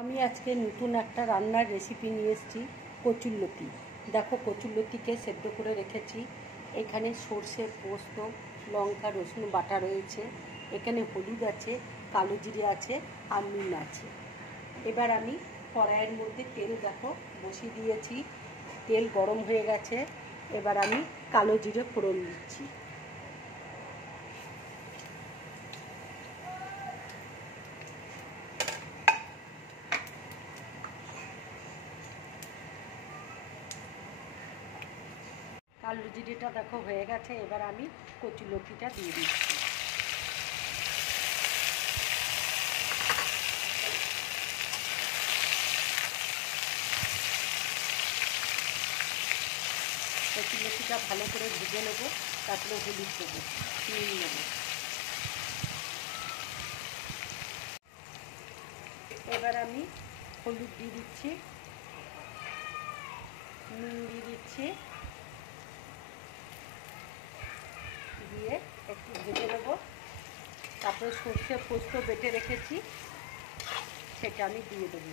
আমি আজকে নতুন একটা রান্নার রেসিপি নিয়ে এসেছি, কচুরলতি। দেখো, কচুরলতিকে সেদ্ধ করে রেখেছি। এখানে সর্ষে, পোস্ত, লঙ্কা, রসুন বাটা রয়েছে। এখানে হলুদ আছে, কালো জিরে আছে আর নুন আছে। এবার আমি কড়াইয়ের মধ্যে তেল দেখো বসিয়ে দিয়েছি। তেল গরম হয়ে গেছে। এবার আমি কালো জিরে ফোড়ন দিচ্ছি। কালো জিরেটা দেখো হয়ে গেছে। এবার আমি কচুরলতিটা দিয়ে দিচ্ছি। কচুরলতিটা ভালো করে ভেজে নেবো, তারপরে হলুদ দেবো, নুন দেবো। এবার আমি হলুদ দিয়ে দিচ্ছি, নুন দিয়ে দিচ্ছি, দিয়ে একটু ভেজে নেবো। তারপরে সর্ষে পোস্ত বেটে রেখেছি, সেটা আমি দিয়ে দেবো।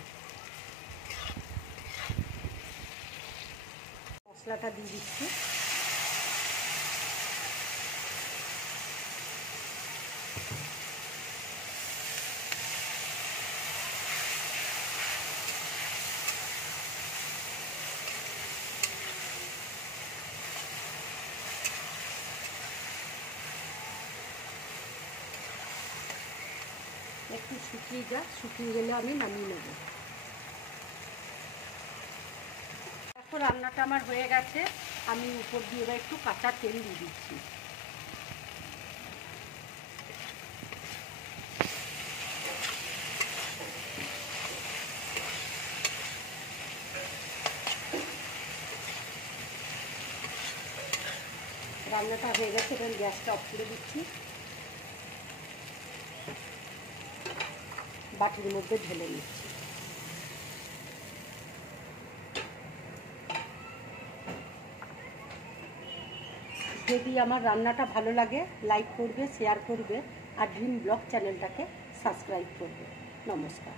মশলাটা দিয়ে দিচ্ছি। একটু শুকিয়ে গেলে আমি নামিয়ে নেব। এখন রান্নাটা আমার হয়ে গেছে। আমি উপর দিয়ে এবার একটু কাঁচা তেল দিয়ে দিচ্ছি। রান্নাটা হয়ে গেছে, এবার গ্যাসটা অফ করে দিচ্ছি। বাটির মধ্যে ঢেলে নিচ্ছি। যদি আমার রান্নাটা ভালো লাগে, লাইক করবে, শেয়ার করবে আর ড্রিম ব্লগ চ্যানেলটাকে সাবস্ক্রাইব করবে। নমস্কার।